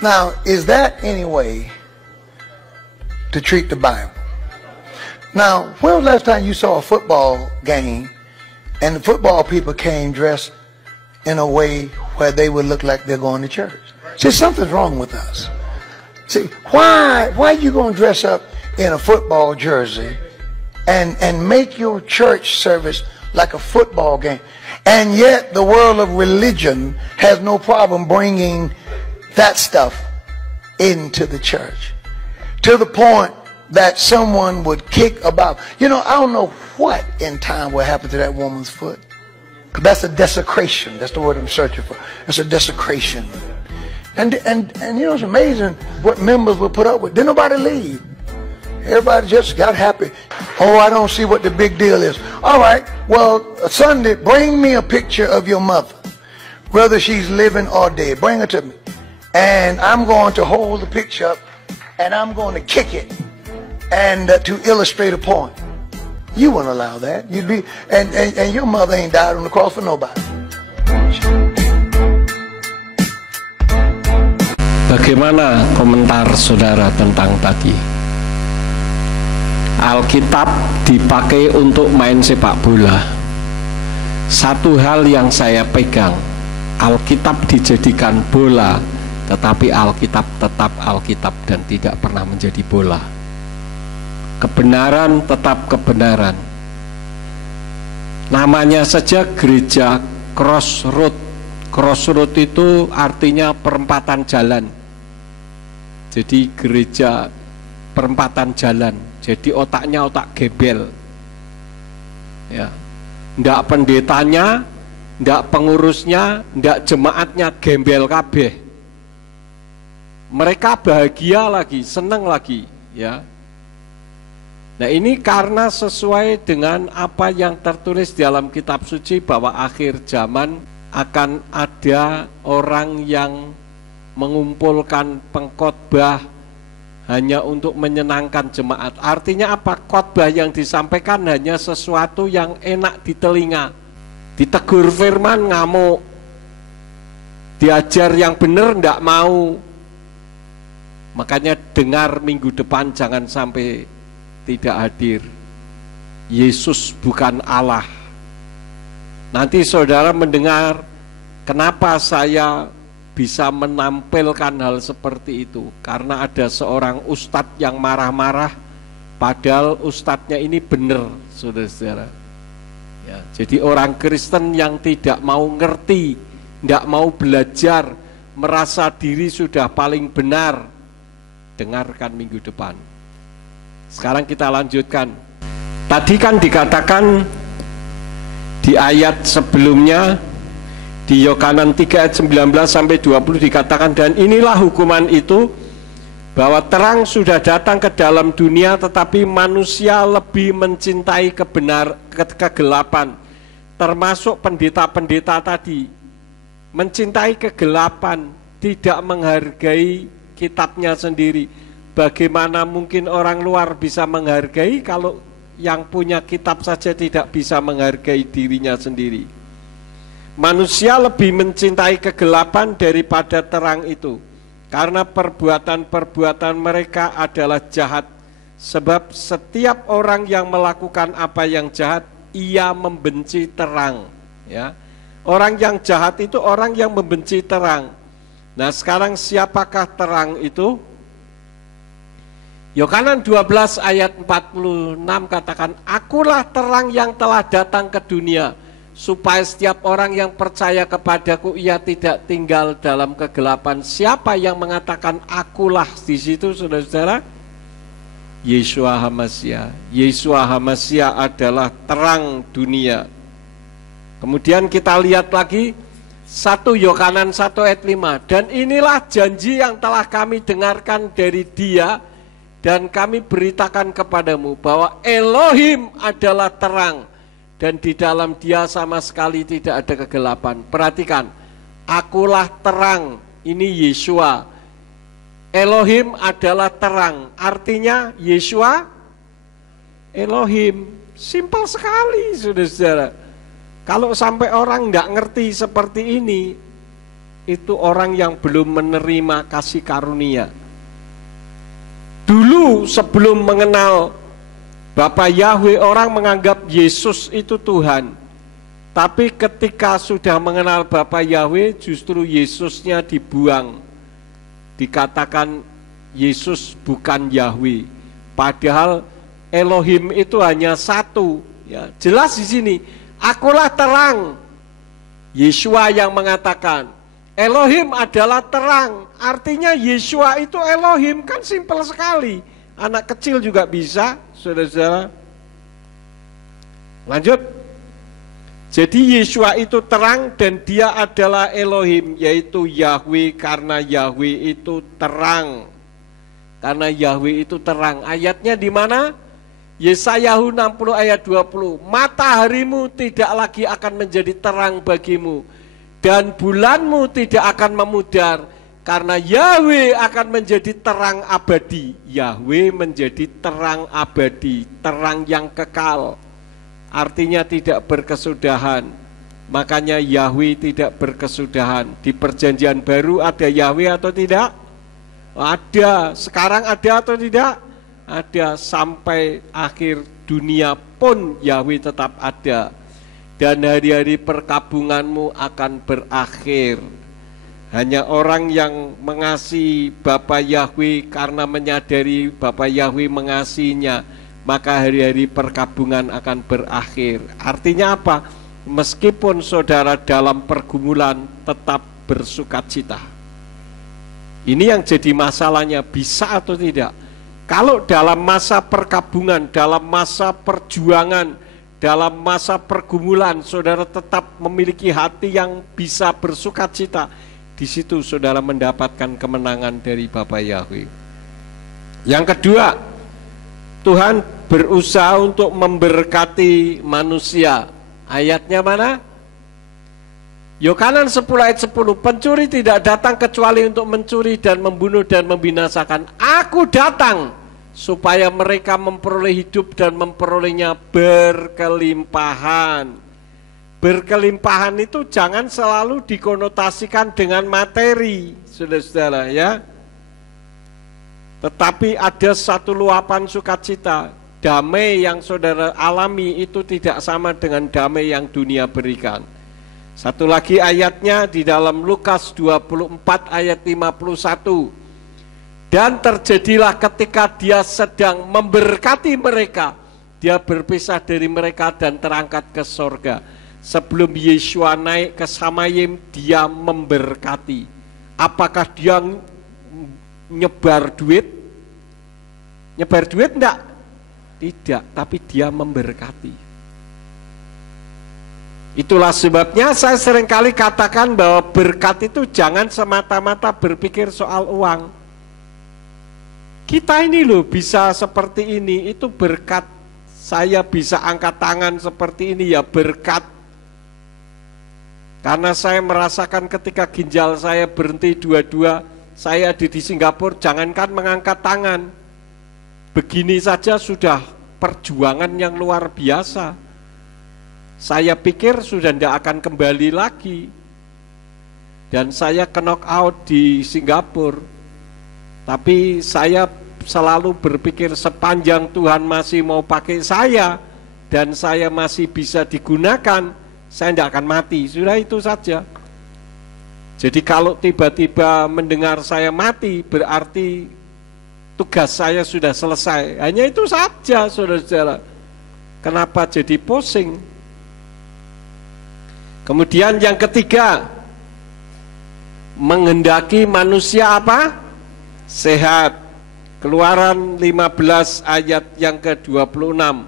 Now, is that any way to treat the Bible? Now, when was the last time you saw a football game and the football people came dressed in a way where they would look like they're going to church? See, something's wrong with us. See, why are you going to dress up in a football jersey and make your church service like a football game? And yet the world of religion has no problem bringing that stuff into the church, to the point that someone would kick about. You know, I don't know what in time will happen to that woman's foot. That's a desecration. That's the word I'm searching for. It's a desecration. And you know, it's amazing what members will put up with. Didn't nobody leave. Everybody just got happy. Oh, I don't see what the big deal is. All right, well, Sunday, bring me a picture of your mother, whether she's living or dead. Bring her to me. And I'm going to hold the picture up and I'm going to kick it and to illustrate a point. You wouldn't allow that. You'd be, and your mother ain't died on the cross for nobody. Bagaimana komentar saudara tentang tadi? Alkitab dipakai untuk main sepak bola. Satu hal yang saya pegang, Alkitab dijadikan bola, tetapi Alkitab tetap Alkitab dan tidak pernah menjadi bola. Kebenaran tetap kebenaran. Namanya saja gereja crossroad. Crossroad itu artinya perempatan jalan. Jadi gereja perempatan jalan. Jadi otaknya otak gebel. Ya. Ndak pendetanya, ndak pengurusnya, ndak jemaatnya gembel kabeh. Mereka bahagia lagi, senang lagi, ya. Nah, ini karena sesuai dengan apa yang tertulis di dalam kitab suci bahwa akhir zaman akan ada orang yang mengumpulkan pengkhotbah hanya untuk menyenangkan jemaat. Artinya apa? Khotbah yang disampaikan hanya sesuatu yang enak di telinga. Ditegur firman ngamuk, diajar yang benar ndak mau. Makanya dengar minggu depan jangan sampai tidak hadir. Yesus bukan Allah. Nanti saudara mendengar, kenapa saya bisa menampilkan hal seperti itu? Karena ada seorang ustadz yang marah-marah, padahal ustadznya ini benar, saudara-saudara. Ya, jadi orang Kristen yang tidak mau ngerti, tidak mau belajar, merasa diri sudah paling benar, dengarkan minggu depan. Sekarang kita lanjutkan. Tadi kan dikatakan di ayat sebelumnya, di Yohanan 3 ayat 19 sampai 20 dikatakan, dan inilah hukuman itu, bahwa terang sudah datang ke dalam dunia, tetapi manusia lebih mencintai kegelapan, termasuk pendeta-pendeta tadi, mencintai kegelapan, tidak menghargai kitabnya sendiri. Bagaimana mungkin orang luar bisa menghargai kalau yang punya kitab saja tidak bisa menghargai dirinya sendiri? Manusia lebih mencintai kegelapan daripada terang itu, karena perbuatan-perbuatan mereka adalah jahat. Sebab setiap orang yang melakukan apa yang jahat, ia membenci terang. Ya, orang yang jahat itu orang yang membenci terang. Nah, sekarang siapakah terang itu? Yohanan 12 ayat 46 katakan, akulah terang yang telah datang ke dunia, supaya setiap orang yang percaya kepadaku ia tidak tinggal dalam kegelapan. Siapa yang mengatakan akulah di situ, saudara-saudara? Yeshua HaMashiach. Yeshua HaMashiach adalah terang dunia. Kemudian kita lihat lagi 1 Yohanan 1 ayat 5, dan inilah janji yang telah kami dengarkan dari Dia dan kami beritakan kepadamu, bahwa Elohim adalah terang dan di dalam Dia sama sekali tidak ada kegelapan. Perhatikan, akulah terang, ini Yeshua. Elohim adalah terang, artinya Yeshua Elohim. Simpel sekali, saudara-saudara. Kalau sampai orang nggak ngerti seperti ini, itu orang yang belum menerima kasih karunia. Dulu sebelum mengenal Bapa Yahweh, orang menganggap Yesus itu Tuhan. Tapi ketika sudah mengenal Bapa Yahweh, justru Yesusnya dibuang. Dikatakan Yesus bukan Yahweh. Padahal Elohim itu hanya satu. Ya, jelas di sini, akulah terang. Yeshua yang mengatakan, Elohim adalah terang. Artinya Yeshua itu Elohim, kan simpel sekali. Anak kecil juga bisa, saudara-saudara. Lanjut. Jadi Yeshua itu terang dan dia adalah Elohim, yaitu Yahweh, karena Yahweh itu terang. Karena Yahweh itu terang. Ayatnya di mana? Yesaya 60 ayat 20. Mataharimu tidak lagi akan menjadi terang bagimu, dan bulanmu tidak akan memudar, karena Yahweh akan menjadi terang abadi. Yahweh menjadi terang abadi, terang yang kekal. Artinya tidak berkesudahan. Makanya Yahweh tidak berkesudahan. Di perjanjian baru ada Yahweh atau tidak? Ada. Sekarang ada atau tidak? Ada. Sampai akhir dunia pun Yahweh tetap ada. Dan hari-hari perkabunganmu akan berakhir. Hanya orang yang mengasihi Bapa Yahweh karena menyadari Bapa Yahweh mengasihinya, maka hari-hari perkabungan akan berakhir. Artinya apa? Meskipun saudara dalam pergumulan, tetap bersukacita. Ini yang jadi masalahnya, bisa atau tidak. Kalau dalam masa perkabungan, dalam masa perjuangan, dalam masa pergumulan, saudara tetap memiliki hati yang bisa bersukacita, di situ saudara mendapatkan kemenangan dari Bapa Yahweh. Yang kedua, Tuhan berusaha untuk memberkati manusia. Ayatnya mana? Yohanes 10 ayat 10. Pencuri tidak datang kecuali untuk mencuri dan membunuh dan membinasakan. Aku datang supaya mereka memperoleh hidup dan memperolehnya berkelimpahan. Berkelimpahan itu jangan selalu dikonotasikan dengan materi, saudara-saudara, ya. Tetapi ada satu luapan sukacita. Damai yang saudara alami itu tidak sama dengan damai yang dunia berikan. Satu lagi ayatnya di dalam Lukas 24 ayat 51. Dan terjadilah ketika dia sedang memberkati mereka, dia berpisah dari mereka dan terangkat ke sorga. Sebelum Yeshua naik ke Samayim, dia memberkati. Apakah dia nyebar duit? Nyebar duit enggak? Tidak, tapi dia memberkati. Itulah sebabnya saya seringkali katakan bahwa berkat itu jangan semata-mata berpikir soal uang. Kita ini loh bisa seperti ini, itu berkat. Saya bisa angkat tangan seperti ini ya berkat. Karena saya merasakan ketika ginjal saya berhenti dua-dua, saya ada di Singapura, jangankan mengangkat tangan, begini saja sudah perjuangan yang luar biasa. Saya pikir sudah tidak akan kembali lagi. Dan saya knock out di Singapura. Tapi saya selalu berpikir sepanjang Tuhan masih mau pakai saya dan saya masih bisa digunakan, saya tidak akan mati. Sudah itu saja. Jadi kalau tiba-tiba mendengar saya mati, berarti tugas saya sudah selesai. Hanya itu saja, saudara-saudara. Kenapa jadi pusing? Kemudian yang ketiga, menghendaki manusia apa? Sehat. Keluaran 15 ayat yang ke-26.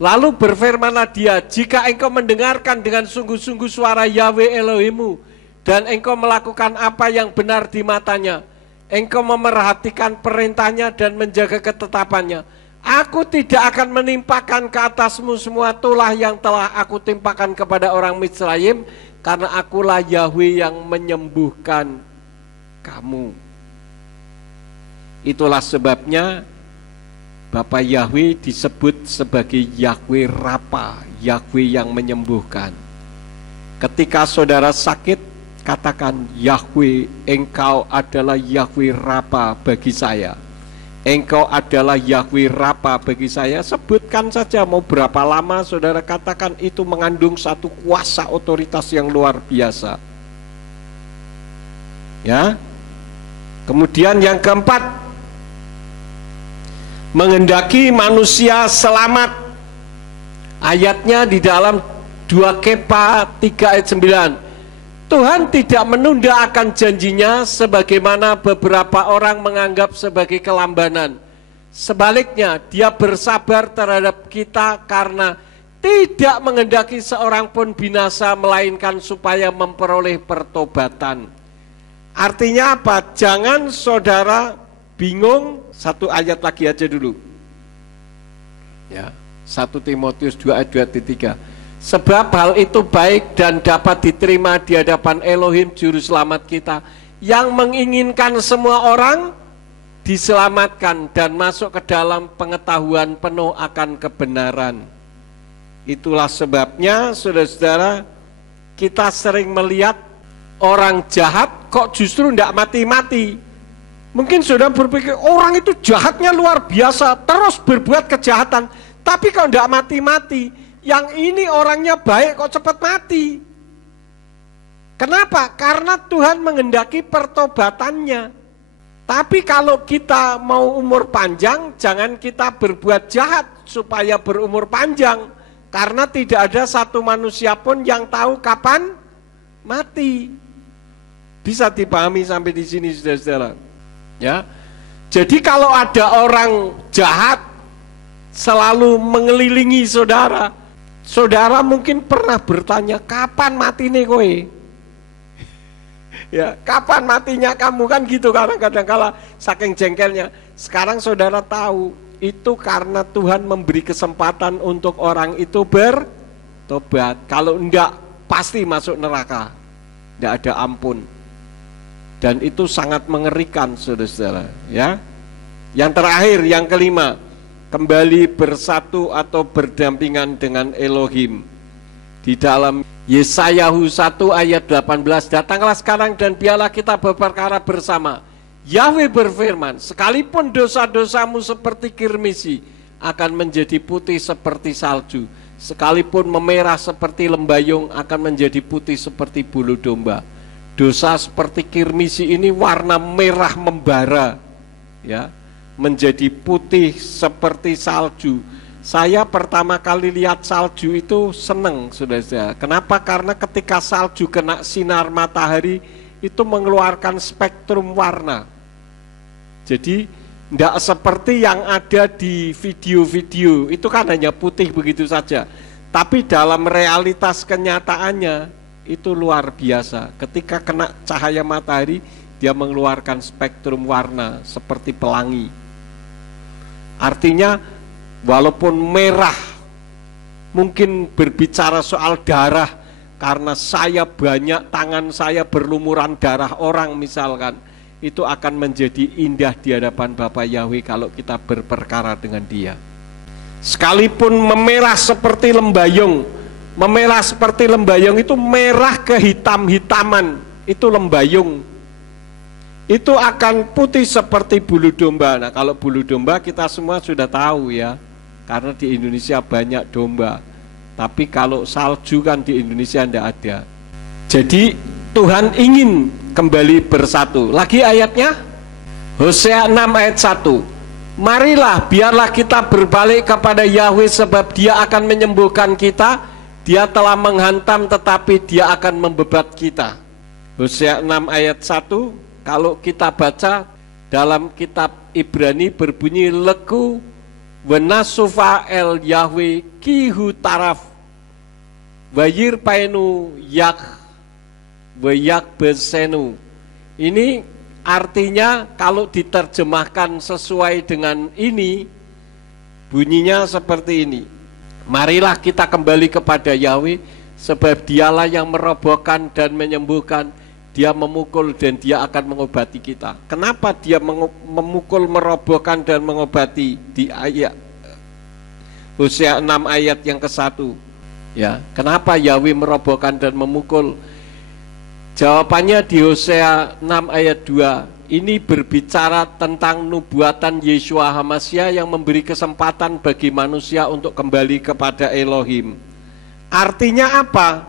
Lalu berfirmanlah dia, jika engkau mendengarkan dengan sungguh-sungguh suara Yahweh Elohimmu, dan engkau melakukan apa yang benar di matanya, engkau memerhatikan perintahnya dan menjaga ketetapannya, aku tidak akan menimpakan ke atasmu semua tulah yang telah aku timpakan kepada orang Misraim, karena akulah Yahweh yang menyembuhkan kamu. Itulah sebabnya Bapa Yahweh disebut sebagai Yahweh Rapa, Yahweh yang menyembuhkan. Ketika saudara sakit, Katakan, Yahweh, Engkau adalah Yahweh Rapa bagi saya. Engkau adalah Yahweh Rapa bagi saya. Sebutkan saja mau berapa lama, saudara katakan, itu mengandung satu kuasa otoritas yang luar biasa. Ya. Kemudian yang keempat, menghendaki manusia selamat. Ayatnya di dalam 2 Kepa 3 ayat 9. Tuhan tidak menunda akan janjinya sebagaimana beberapa orang menganggap sebagai kelambanan. Sebaliknya, dia bersabar terhadap kita karena tidak menghendaki seorang pun binasa, melainkan supaya memperoleh pertobatan. Artinya apa? Jangan saudara bingung. Satu ayat lagi aja dulu. Ya, 1 Timotius 2 ayat 2-3. Sebab hal itu baik dan dapat diterima di hadapan Elohim Juru Selamat kita, yang menginginkan semua orang diselamatkan dan masuk ke dalam pengetahuan penuh akan kebenaran. Itulah sebabnya, saudara-saudara, kita sering melihat orang jahat kok justru tidak mati-mati. Mungkin saudara berpikir, orang itu jahatnya luar biasa, terus berbuat kejahatan, tapi kok tidak mati-mati. Yang ini orangnya baik kok cepat mati. Kenapa? Karena Tuhan menghendaki pertobatannya. Tapi kalau kita mau umur panjang, jangan kita berbuat jahat supaya berumur panjang. Karena tidak ada satu manusia pun yang tahu kapan mati. Bisa dipahami sampai di sini, saudara-saudara? Ya. Jadi kalau ada orang jahat selalu mengelilingi saudara, saudara mungkin pernah bertanya, kapan mati nih kowe? Ya, kapan matinya kamu, kan gitu kadang-kadang kala saking jengkelnya. Sekarang saudara tahu, itu karena Tuhan memberi kesempatan untuk orang itu bertobat. Kalau enggak, pasti masuk neraka. Enggak ada ampun. Dan itu sangat mengerikan, saudara-saudara, ya. Yang terakhir, yang kelima, kembali bersatu atau berdampingan dengan Elohim. Di dalam Yesaya 1 ayat 18, datanglah sekarang dan biarlah kita berperkara bersama. Yahweh berfirman, sekalipun dosa-dosamu seperti kirmisi, akan menjadi putih seperti salju. Sekalipun memerah seperti lembayung, akan menjadi putih seperti bulu domba. Dosa seperti kirmisi ini warna merah membara, ya, menjadi putih seperti salju. Saya pertama kali lihat salju itu seneng, saudara. Kenapa? Karena ketika salju kena sinar matahari itu mengeluarkan spektrum warna. Jadi tidak seperti yang ada di video-video, itu kan hanya putih begitu saja. Tapi dalam realitas kenyataannya itu luar biasa. Ketika kena cahaya matahari, dia mengeluarkan spektrum warna seperti pelangi. Artinya walaupun merah, mungkin berbicara soal darah, karena saya banyak, tangan saya berlumuran darah orang misalkan, itu akan menjadi indah di hadapan Bapa Yahweh kalau kita berperkara dengan Dia. Sekalipun memerah seperti lembayung, memerah seperti lembayung itu merah kehitam-hitaman, itu lembayung. Itu akan putih seperti bulu domba. Nah, kalau bulu domba kita semua sudah tahu ya, karena di Indonesia banyak domba. Tapi kalau salju kan di Indonesia tidak ada. Jadi Tuhan ingin kembali bersatu. Lagi ayatnya, Hosea 6 ayat 1. Marilah, biarlah kita berbalik kepada Yahweh, sebab Dia akan menyembuhkan kita. Dia telah menghantam tetapi Dia akan membebat kita. Hosea 6 ayat 1. Kalau kita baca dalam kitab Ibrani berbunyi leku wenasufa el Yahweh kihu taraf wayir paenu yak wayak besenu. Ini artinya kalau diterjemahkan sesuai dengan ini, bunyinya seperti ini. Marilah kita kembali kepada Yahweh, sebab Dialah yang merobohkan dan menyembuhkan. Dia memukul dan Dia akan mengobati kita. Kenapa Dia memukul, merobohkan dan mengobati? Di ayat Hosea 6 ayat yang ke-1. Ya, kenapa Yahweh merobohkan dan memukul? Jawabannya di Hosea 6 ayat 2. Ini berbicara tentang nubuatan Yeshua HaMashiach yang memberi kesempatan bagi manusia untuk kembali kepada Elohim. Artinya apa?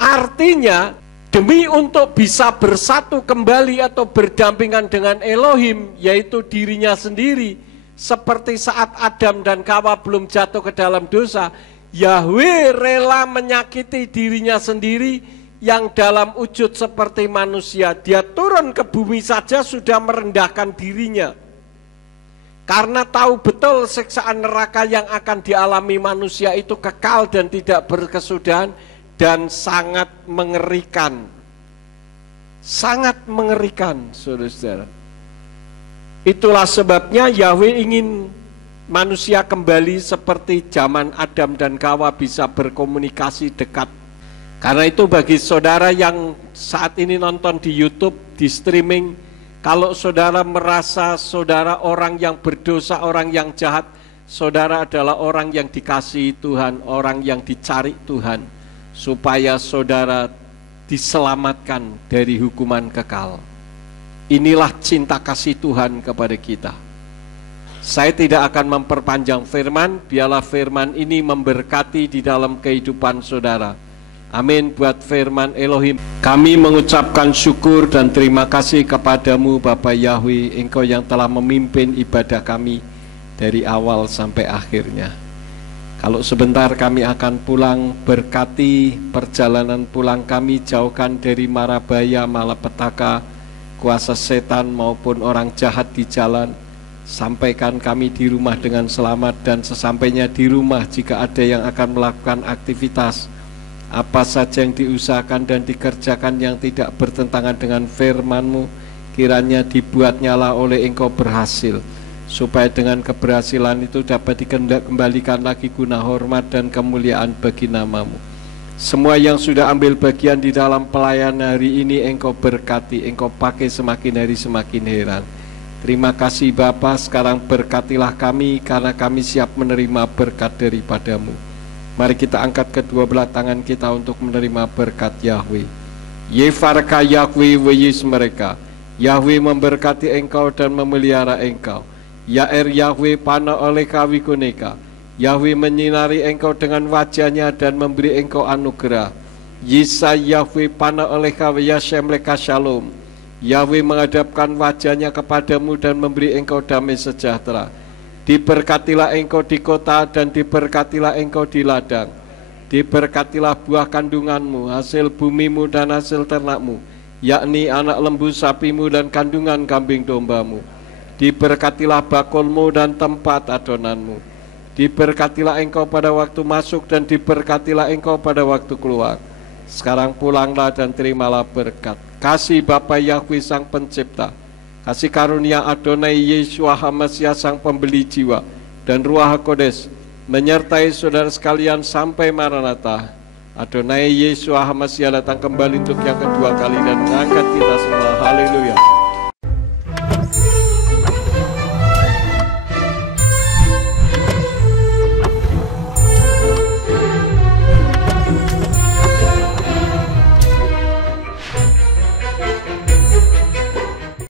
Artinya demi untuk bisa bersatu kembali atau berdampingan dengan Elohim, yaitu dirinya sendiri, seperti saat Adam dan Hawa belum jatuh ke dalam dosa, Yahweh rela menyakiti dirinya sendiri yang dalam wujud seperti manusia. Dia turun ke bumi saja sudah merendahkan dirinya, karena tahu betul siksaan neraka yang akan dialami manusia itu kekal dan tidak berkesudahan dan sangat mengerikan. Sangat mengerikan, saudara-saudara. Itulah sebabnya Yahweh ingin manusia kembali seperti zaman Adam dan Hawa, bisa berkomunikasi dekat. Karena itu bagi saudara yang saat ini nonton di YouTube, di streaming, kalau saudara merasa saudara orang yang berdosa, orang yang jahat, saudara adalah orang yang dikasihi Tuhan, orang yang dicari Tuhan, supaya saudara diselamatkan dari hukuman kekal. Inilah cinta kasih Tuhan kepada kita. Saya tidak akan memperpanjang firman, biarlah firman ini memberkati di dalam kehidupan saudara. Amin buat firman Elohim. Kami mengucapkan syukur dan terima kasih kepadamu Bapa Yahweh, Engkau yang telah memimpin ibadah kami dari awal sampai akhirnya. Kalau sebentar kami akan pulang, berkati perjalanan pulang kami, jauhkan dari mara bahaya, malapetaka, kuasa setan maupun orang jahat di jalan. Sampaikan kami di rumah dengan selamat, dan sesampainya di rumah jika ada yang akan melakukan aktivitas apa saja yang diusahakan dan dikerjakan yang tidak bertentangan dengan firman-Mu, kiranya dibuatnyalah oleh Engkau berhasil, supaya dengan keberhasilan itu dapat dikembalikan lagi guna hormat dan kemuliaan bagi nama-Mu. Semua yang sudah ambil bagian di dalam pelayanan hari ini Engkau berkati, Engkau pakai semakin hari semakin heran. Terima kasih Bapa, sekarang berkatilah kami karena kami siap menerima berkat daripada-Mu. Mari kita angkat kedua belah tangan kita untuk menerima berkat Yahweh. Yefarka Yahweh weyis mereka. Yahweh memberkati engkau dan memelihara engkau. Yair Yahweh pana oleh kawikuneka. Yahweh menyinari engkau dengan wajahnya dan memberi engkau anugerah. Yisa Yahweh pana oleh kawiyashem leka shalom. Yahweh menghadapkan wajahnya kepadamu dan memberi engkau damai sejahtera. Diberkatilah engkau di kota dan diberkatilah engkau di ladang. Diberkatilah buah kandunganmu, hasil bumimu dan hasil ternakmu, yakni anak lembu sapimu dan kandungan kambing dombamu. Diberkatilah bakulmu dan tempat adonanmu. Diberkatilah engkau pada waktu masuk dan diberkatilah engkau pada waktu keluar. Sekarang pulanglah dan terimalah berkat. Kasih Bapa Yahweh Sang Pencipta, kasih karunia Adonai Yeshua HaMashiach Sang Pembeli Jiwa, dan Ruach HaKodes menyertai saudara sekalian sampai Maranatha. Adonai Yeshua HaMashiach datang kembali untuk yang kedua kali dan mengangkat kita semua. Haleluya.